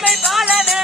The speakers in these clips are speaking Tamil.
பதுமை பாலனே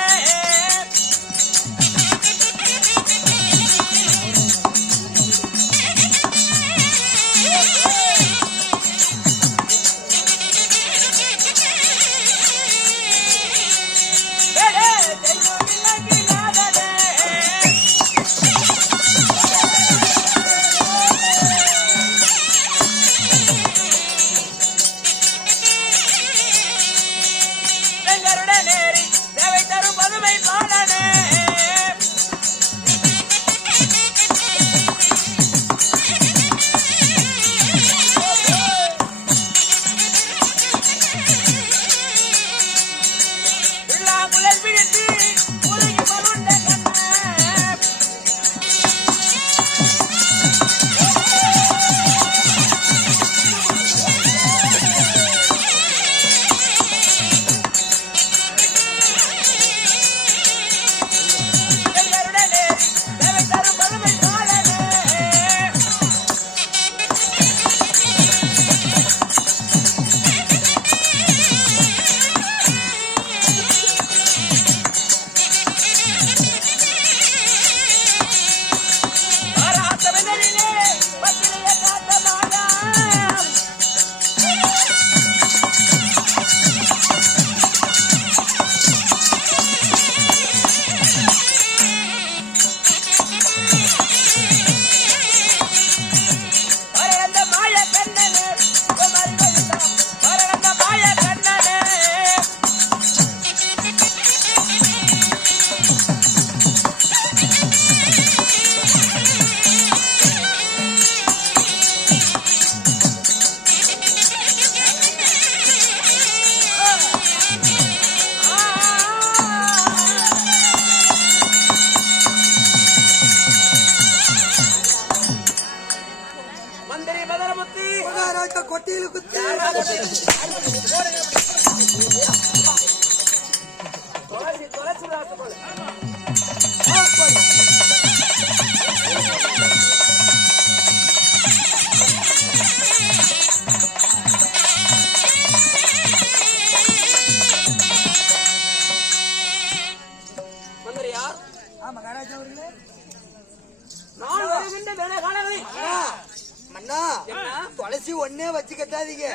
துளசி ஒன்னே வச்சு கட்டாதீங்க.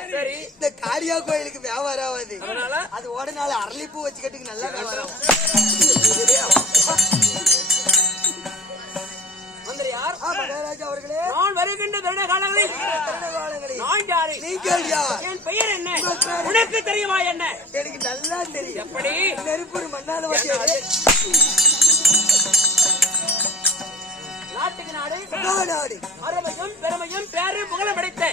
இந்த காளியா கோயிலுக்கு வியாபாரம் ஆகாது. அது ஓடனால அரளிப்பூ வச்சு கட்டுக்கு நல்லா வியாபாரம். மகாராஜா அவர்களே, நான் வருகின்ற தருண காலங்களில் நான் யாரு? நீங்கள் யார்? என் பெயர் என்ன? உனக்கு தெரியுமா என்ன? எனக்கு நல்லா தெரியும். எப்படி? நெருப்பு மண்ணால நாட்டுக்கு நாடு நாடு அறமையும் பெருமையும் பேரும் புகழும் படைத்த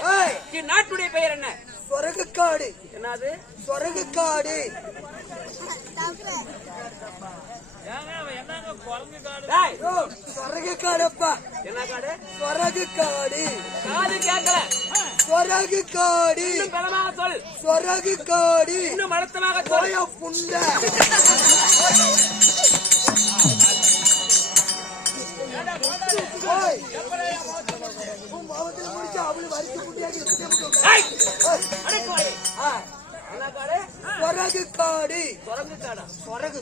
இந்நாட்டுடைய பெயர் என்ன? சொரகுக்காடு. என்னது? சொரகுக்காடு. சொரகுக்காடப்பா. என்ன காடு? சொரகுக்காடு. காது கேட்கல. சொரகுக்காடு. இன்னும் பலமாக சொல். சொரகுக்காடு. இன்னும் அழுத்தமாக சொல். புண்ட சொரகுக்காடு.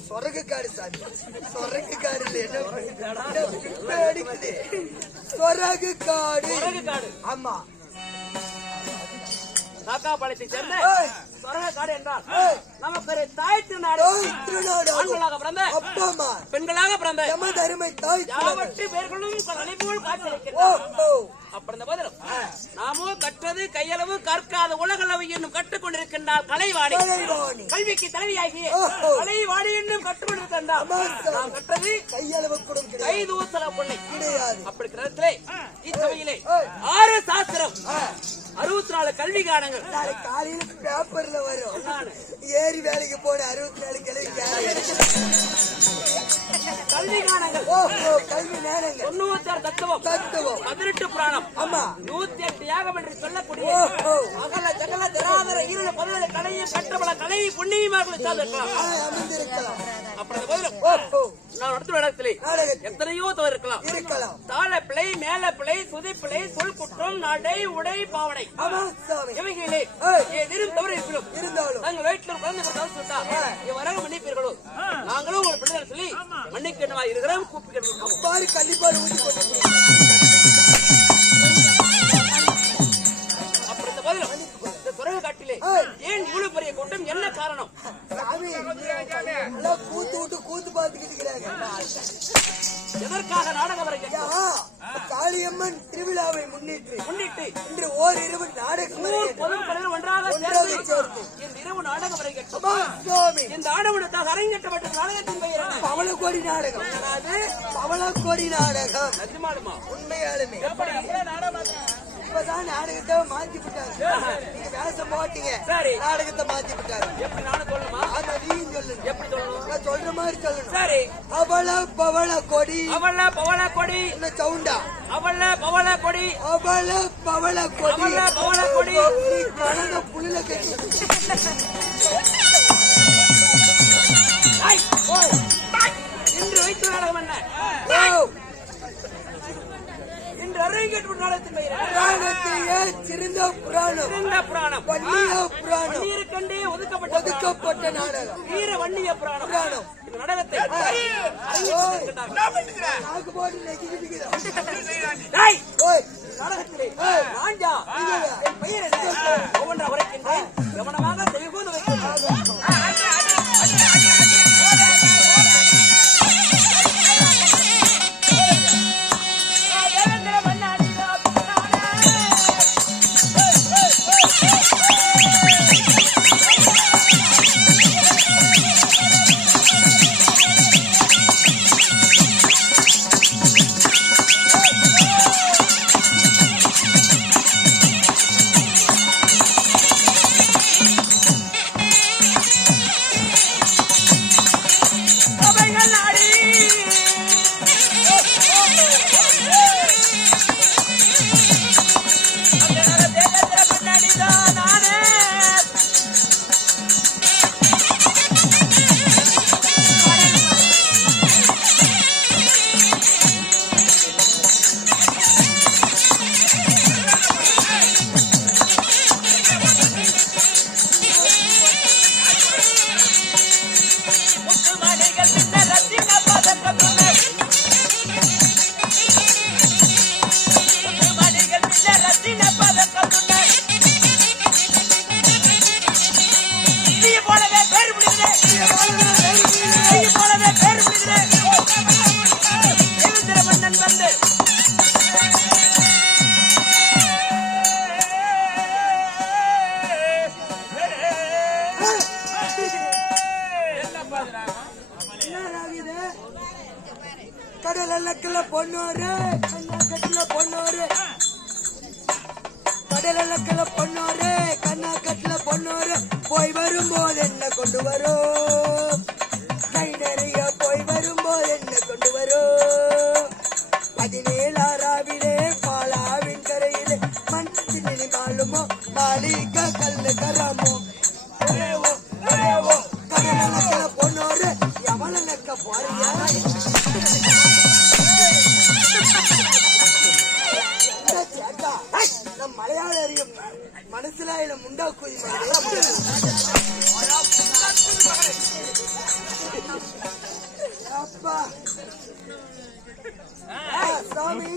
சொரகுக்காடு சாமி. சொரகுக்காடு அடிக்குது. சொரகுக்காடு. ஆமா, காக்காபாளையத்தை சேர்ந்த சொரகக்காடு என்றால் நமக்கு ஒரு தாய் திருநாடு. ஆண்களாக பிறந்த அப்பா பெண்களாக பிறந்த அருமை தாய் யாவற்று பேர்களும் அலைபோல் காட்சியளிக்கிறார். அப்படி போதிலும் நாமோ கற்றது கையளவு கற்காத உலகளவு என்னும் கற்றுக் கொண்டிருக்கின்றார் கலைவாணி. கல்விக்கு தலைவியாகிய கலைவாணி என்னும் கற்றுக் கொண்டிருக்கின்றார். நாம் கற்றது கையளவு கை தூசல பொண்ணை கிடையாது. அப்படி கிரகத்திலே இச்சபையிலே 6 சாஸ்திரம் 64 கல்வி காலங்கள் காலையில பேப்பர்ல வரும். ஏறி வேலைக்கு போன 64 கல்வி காலங்கள். கல்வி நேரங்கள் 96 தத்துவம் 18 புராணம். ஆமா, 108 யாகம் என்று சொல்லக்கூடிய அகல ஜகல தராதர ஈரல 17 கலையும் கற்றபல கலை புண்ணியமாக அமைந்திருக்கலாம். அப்படி போதிலும் நான் நடத்தும் இடத்திலே எத்தனையோ தவறு இருக்கலாம். தாழ பிழை, மேல பிழை, சுதி பிழை, சொல் குற்றம், நடை, உடை, பாவனை இவைகளே ஏதேனும் தவறு இருந்தாலும் தங்கள் வயிற்றில் குழந்தை விட்டால் இவ்வரக மன்னிப்பீர்களோ மன்னிக்கணுமா இருக்கிறோம் கூப்பிட்டு பாரு கண்டிப்பாடு ஊற்றி கொண்டு அப்புறம் இந்த பதிலும் இந்த துறவு காட்டிலே ஏன் இவ்வளவு பெரிய கூட்டம் என்ன காரணம் சாமி எல்லாம் கூத்து விட்டு கூத்து பார்த்துக்கிட்டு இருக்கிறாங்க எதற்காக நாடகம் வரை காளியம்மன் திருவிழாவை முன்னிட்டு இன்று ஓரிரவு நாடகம் பொதுமக்கள் ஒன்றாக சேர்ந்து இந்த இரவு நாடகம் வரை இந்த ஆடவனுக்காக அரங்கேற்றப்பட்ட நாடகத்தின் பெயர் பவளக்கோடி நாடகம் பவளக்கோடி நாடகம் நிஜமாலுமா உண்மையாலுமே இப்பதான் நாடகத்தை மாத்தி விட்டாங்க நீங்க வேஷம் போட்டீங்க சரி நாடகத்தை மாத்தி விட்டாங்க எப்படி நானும் சொல்லுமா அத நீயும் சொல்லுங்க எப்படி சொல்லணும் நான் சொல்ற மாதிரி சொல்லணும் சரி அவள பவள கொடி அவள பவள கொடி என்ன சவுண்டா அவள பவள கொடி அவள பவள கொடி அவள பவள கொடி நீ கலந்த புல்ல கட்டி இன்று வைத்து நாடகம் என்ன இன்று அரங்கேற்ற நாடகத்தின் பெயர் புராணத்தையே சிறந்த புராணம் வன்னிய புராணம் வன்னியருக்கண்டே ஒதுக்கப்பட்ட நாடகம் வீர வன்னிய புராணம் இந்த நாடகத்தை நாக்கு போட்டு நெக்கிக்கிறோம் நாடகத்திலே ராஜா என் பெயர் என்ன ஒவ்வொன்றா உரைக்கின்றேன் கவனமாக தெளிவுகூர்ந்து வைக்கின்றேன் கடலக்கல பொண்ணோரு கண்ணாக்கட்டுல பொண்ணோரு கடலக்கல பொண்ணோரு கண்ணாக்கட்டுல பொண்ணோரு போய் வரும்போது என்ன கொண்டு வரும் கை நிறைய போய் வரும்போது என்ன கொண்டு வரும் 17 பாலாவின் கரையிலே மண்ணில் மாலுமோ மாளிகை கல்லு கராமோ கடலக்கல பொண்ணோரு எவள நக்க போறியா மலையாள அறியும் மனசுல இல்ல முண்டா கூதி அப்பா சாமி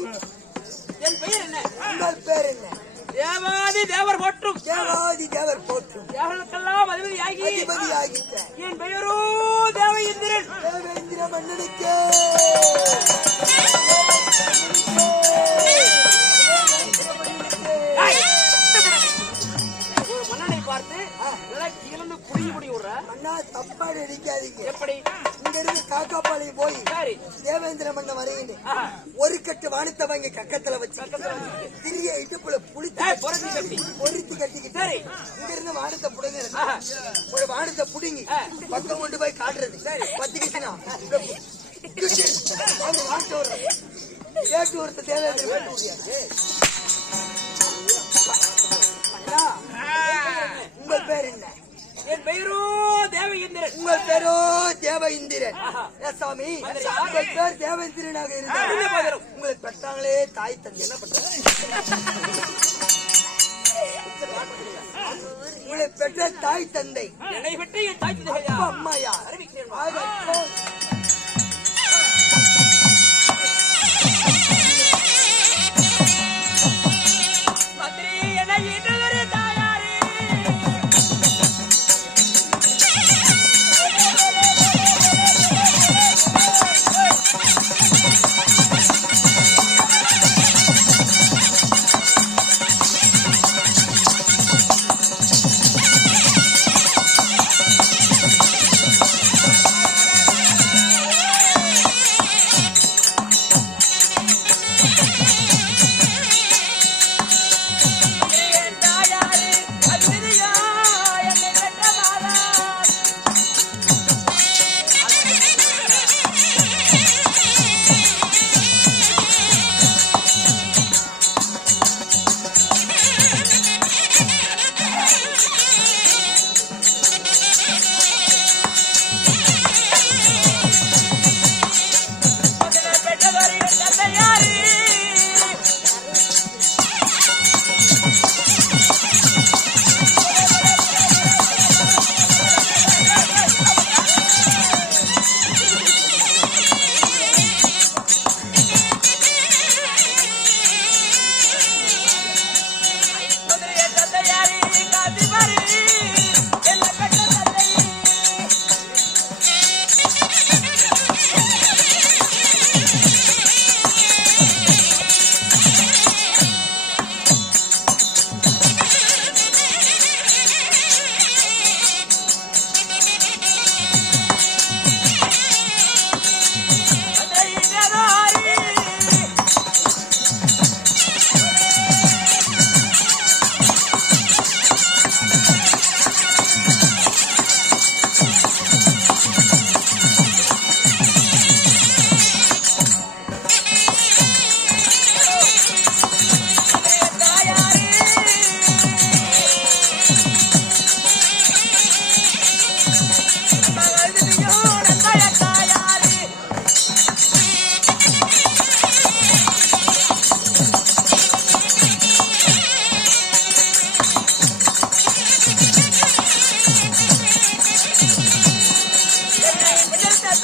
என் பெயர் என்ன உங்கள் பேர் என்ன தேவாதி தேவர் போற்றும் தேவாதி தேவர் போற்றும் தேவர்களுக்கெல்லாம் அதிபதியாகி என் பெயரோ தேவேந்திரன் தேவேந்திர மன்னனுக்கே ஒரு மன்னனை பார்த்து கீழந்து குடிஞ்சு குடி விடுற மன்னா தப்பாடு அடிக்காதீங்க எப்படி இங்க இருந்து காக்காப்பாளையம் போய் சரி தேவேந்திர மன்ன வரையின்னு ஒரு கட்டு வானத்தவங்க கக்கத்துல வச்சு திரிய இடுப்புல பொருத்தி கட்டிக்கிட்டு சரி இங்க இருந்து வானத்தை புடுங்க ஒரு வானத்தை புடுங்கி பக்கம் கொண்டு போய் காட்டுறது சரி பத்துக்கிச்சுனா அவங்க வாங்கிட்டு வர்றது கேட்டு ஒருத்த தேவேந்திர முடியாது உங்கள் பேர் என்ன என் பெயரோ தேவேந்திரன் உங்கள் பேரோ தேவேந்திரன் சாமி உங்கள் பேர் தேவேந்திரனாக இருந்தால் உங்களை பெற்றாங்களே தாய் தந்தை என்ன பண்றாங்க உங்களை பெற்ற தாய் தந்தை என்னை விட்டு என் தாய் தந்தை அம்மாயா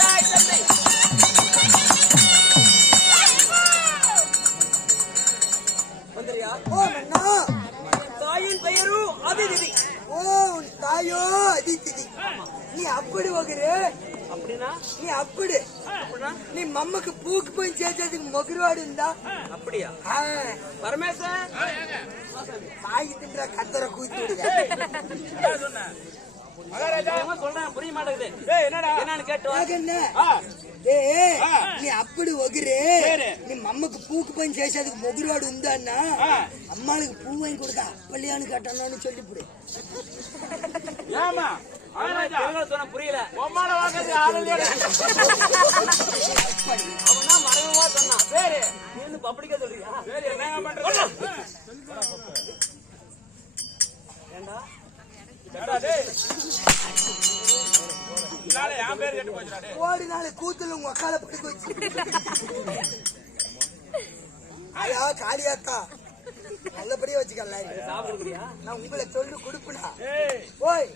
தாய் தந்தை வந்துறியா? ஓ மன்னா, தாயின் பெயரும் அதிதிதி. ஓ உன் தாயோ அதிதிதி. நீ அப்படி போகிற, அப்படின்னா நீ அப்படி அப்படின்னா நீ மம்மக்கு பூக்கு போய் சேர்த்ததுக்கு மொகுருவாடு இருந்தா அப்படியா? ஆ, பரமேசன் தாய் தின்ற கத்தர கூத்து விடுங்க. சொல்றேன் புரிய மாட்டேங்குது. என்னன்னு கேட்டு வா. என்ன நீ அப்படி ஒகுரு, நீ மம்மக்கு பூக்கு போய் சேர்த்ததுக்கு மொகுருவாடு இருந்தான்னா அம்மாளுக்கு பூ வாங்கி கொடுக்க அப்பள்ளியான்னு கேட்டானு சொல்லிவிடு. சொன்ன புரியல. அவனா மறைவா சொன்னான். பேரு நீ வந்து பப்ளிக்கா சொல்றியா? ஏண்டா ஓடி நாள் கூத்துல உங்க அக்கால படுக்க வச்சு ஐயா காளியாத்தா நல்லபடியா வச்சுக்கல. சாப்பிடுறியா? நான் உங்களை சொல்லி கொடுப்பா. ஓய்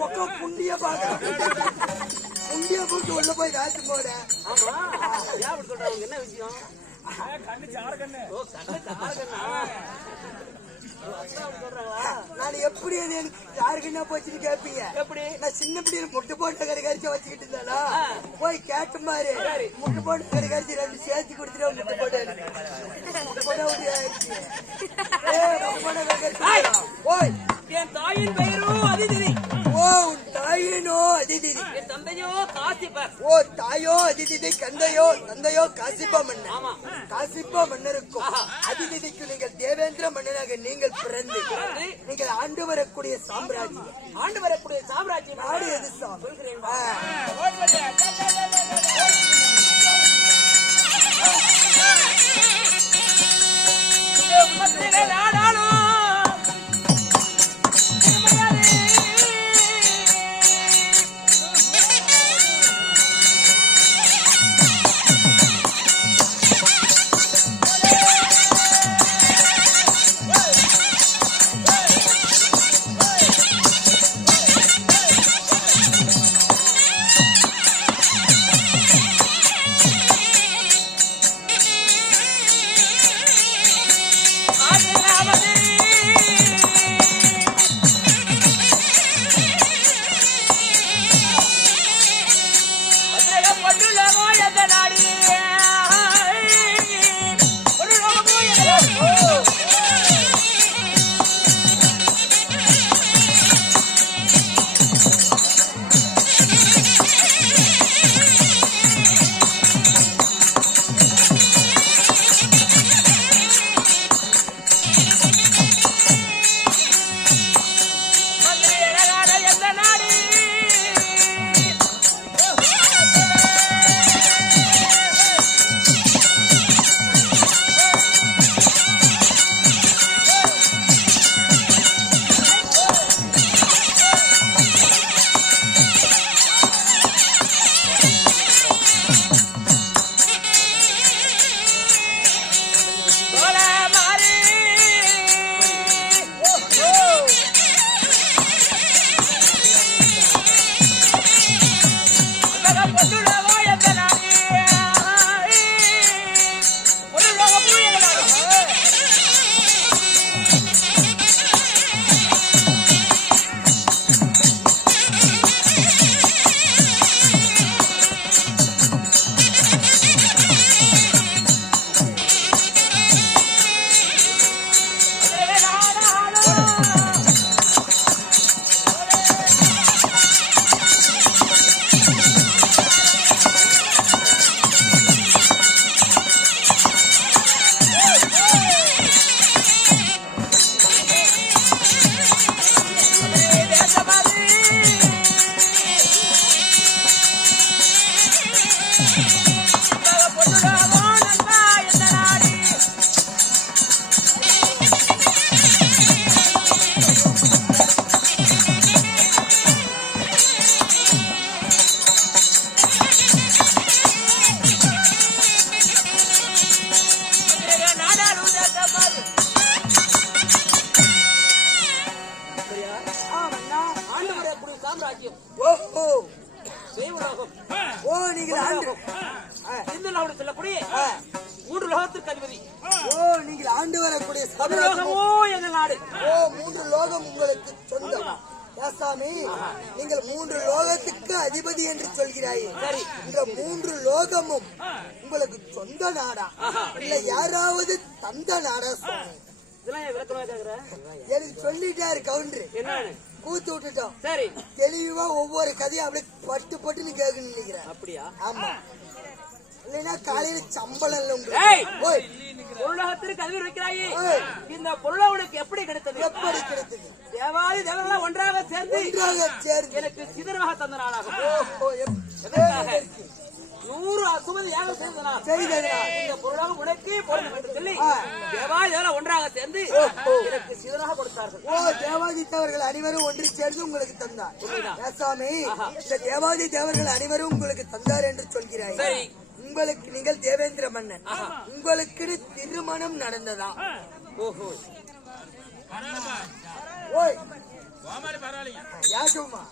பக்கம் புண்டிய பாக்க புண்டிய போட்டு உள்ள போய் ராசி போட. ஆமா ஏன் அப்படி சொல்றாங்க? என்ன விஷயம்? கண்ணு சாரகண்ணு. ஓ கண்ணு சாரகண்ணா. நான் எப்படி அது எனக்கு யாருக்குன்னா போச்சுன்னு கேட்பீங்க. எப்படி? நான் சின்ன பிள்ளைல முட்டை போட்ட கடை கடிச்சு வச்சுக்கிட்டு இருந்தானா போய் கேட்ட மாதிரி முட்டை போட்ட கடை கடிச்சு ரெண்டு சேர்த்து கொடுத்துட்டு முட்டை போட்டு ஓய் என் தாயின் பெயரும் அதிதிதி. ஓ உன் தாயினோ அதிதிதி. என் தந்தையோ காசிப்பர். ஓ தாயோ அதிதிதி, தந்தையோ காசிப்பா மன்னர். ஆமா காசிப்பா மன்னருக்கும் அதிதிதிக்கு நீங்கள் தேவேந்திர மன்னனாக நீங்கள் பிறந்து நீங்கள் ஆண்டு வரக்கூடிய சாம்ராஜ்யம், ஆண்டு வரக்கூடிய சாம்ராஜ்யம் நாடு எது சாம்? நீங்கள் ஆண்டு இந்த லோகம் சொல்லக்கூடிய 3 லோகத்திற்கு அதிபதி. நீங்கள் ஆண்டு வரக்கூடிய லோகமோ எங்கள் நாடு. 3 லோகம் உங்களுக்கு சொந்தம். சாமி, நீங்கள் 3 லோகத்துக்கு அதிபதி என்று சொல்கிறாய். சரி, இந்த 3 லோகமும் உங்களுக்கு சொந்த நாடா இல்ல யாராவது தந்த நாடா? எனக்கு சொல்லிட்டாரு கவுண்டரு, கூத்து விட்டுட்டோம். சரி, தெளிவா ஒவ்வொரு கதையும் அப்படியே பட்டு பட்டுன்னு கேட்கணும்னு நினைக்கிறேன். அப்படியா? ஆமா, இல்லைன்னா காலையில சம்பளம் இல்ல பொருளாதாரத்திற்கு அதிபர் வைக்கிறாயே. இந்த பொருளாதாரத்துக்கு எப்படி கிடைத்தது? எப்படி கிடைத்தது? தேவாதி தேவர்களாம் ஒன்றாக சேர்ந்து எனக்கு சிதறமாக தந்த நாளாகும். 100 அசுமதி யாகம் செய்தனா இந்த பொருளாக உனக்கு பொருள் என்று சொல்லி தேவாதி தேவர்கள் ஒன்றாக சேர்ந்து எனக்கு சிதறாக கொடுத்தார்கள். தேவாதி தேவர்கள் அனைவரும் ஒன்று சேர்ந்து உங்களுக்கு தந்தார். சாமி, இந்த தேவாதி தேவர்கள் அனைவரும் உங்களுக்கு தந்தார் என்று சொல்கிறாய். சரி, உங்களுக்கு நீங்கள் தேவேந்திர மன்னன், உங்களுக்கு திருமணம் நடந்ததா? ஓஹோ, யாசுமா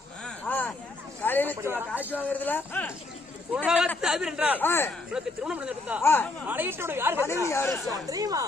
காலையில காசு வாங்குறதுல பொருளாதார என்றால் உனக்கு திருமணம் நடந்திருந்தா மலையிட்டோட யாரு தெரியுமா?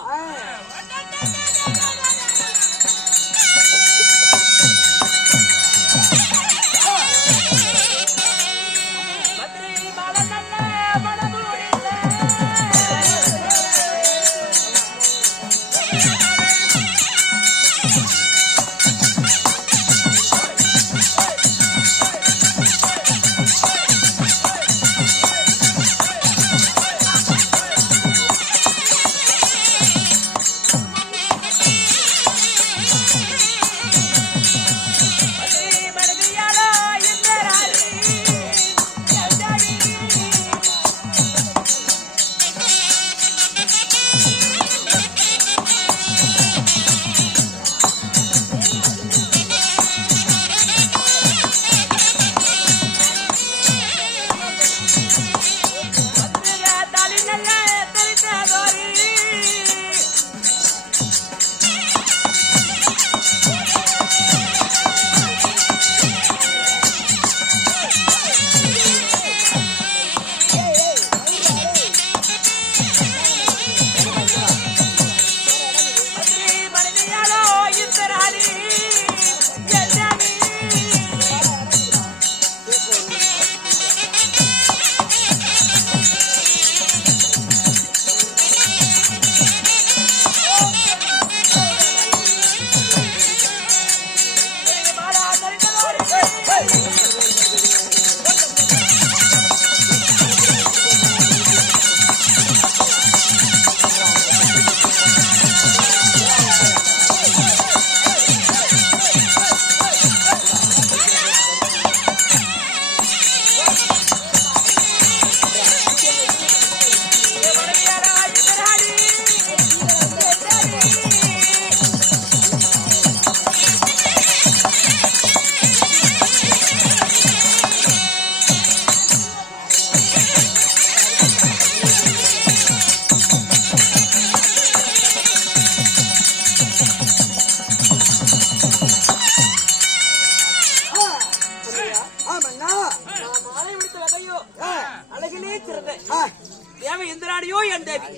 தேவ இந்திராணியோ என் தேவி.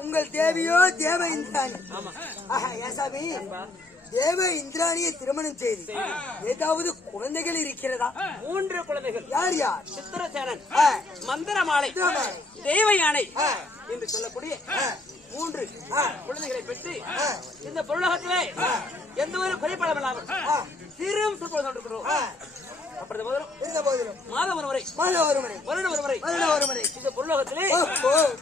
உங்கள் தேவியோ தேவ இந்திராணி. சாமி, தேவ இந்திராணியை திருமணம் செய்து ஏதாவது குழந்தைகள் இருக்கிறதா? 3 குழந்தைகள். யார் யார்? சித்திரசேனன், மந்திரமாலை, தெய்வ யானை என்று சொல்லக்கூடிய 3 குழந்தைகளை பெற்று இந்த பொருளகத்திலே எந்த ஒரு குறைபாடும் இல்லாமல் சிறும் சுற்றுலா கொண்டிருக்கிறோம். மாதம் ஒரு முறை, வருடம் ஒரு முறை இந்த பொருளகத்திலே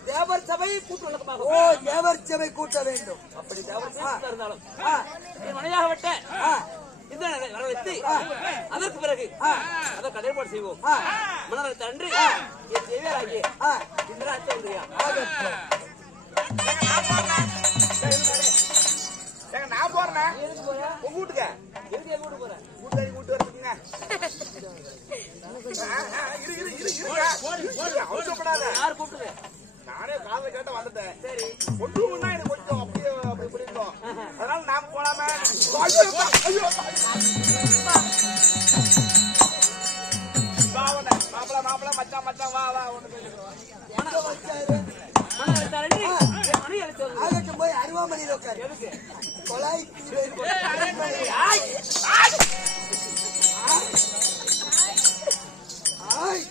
தேவர் சபை கூட்டு வழக்கமாக. தேவர் சபை கூட்ட வேண்டும். அப்படி தேவர் சபை இருந்தாலும் மனையாக விட்ட இந்த வரவழைத்து அதற்கு பிறகு அதற்கு ஏற்பாடு செய்வோம். மனநலத்தை அன்று என் தேவியராகிய இந்திராட்சியா நான் போறேன். உங்க வீட்டுக்கு கூட்டு போறேன். கூட்டு வரதுக்குங்க. யார் கூப்பிட்டு? நானே காலைல கேட்ட வந்துட்டேன். சரி, ஒன்றுனா எனக்கு கொஞ்சம் அப்படியே அப்படி பிடிக்கும். அதனால நான் போலாமே. பாவனை மாப்பிள மாப்பிள்ள மச்சான் மச்சான் வா வா ஒண்ணு பேசுறோம். எங்க வச்சாரு? மனம் எடுத்தாரடி மணி எடுத்து ஆகட்டும், போய் அருவாமனையில உட்காரு. கொலாய் ஆய்